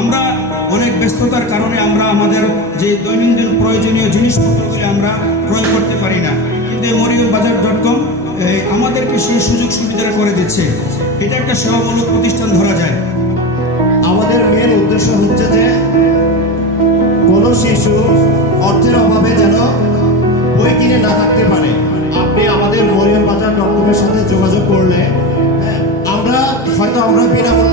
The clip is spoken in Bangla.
আমরা অনেক ব্যস্ততার কারণে আমরা আমাদের যে দৈনন্দিন প্রয়োজনীয় জিনিসপত্রগুলি আমরা ক্রয় করতে পারি না। কিন্তু মরিয়ম বাজার ডট কম আমাদেরকে সেই সুযোগ সুবিধা করে দিচ্ছে। এটা একটা সেবামূলক প্রতিষ্ঠান ধরা যায়। আমাদের মেন উদ্দেশ্য হচ্ছে যে সাথে যোগাযোগ করলে হ্যাঁ, আমরা হয়তো আমরা বিনামূল্যে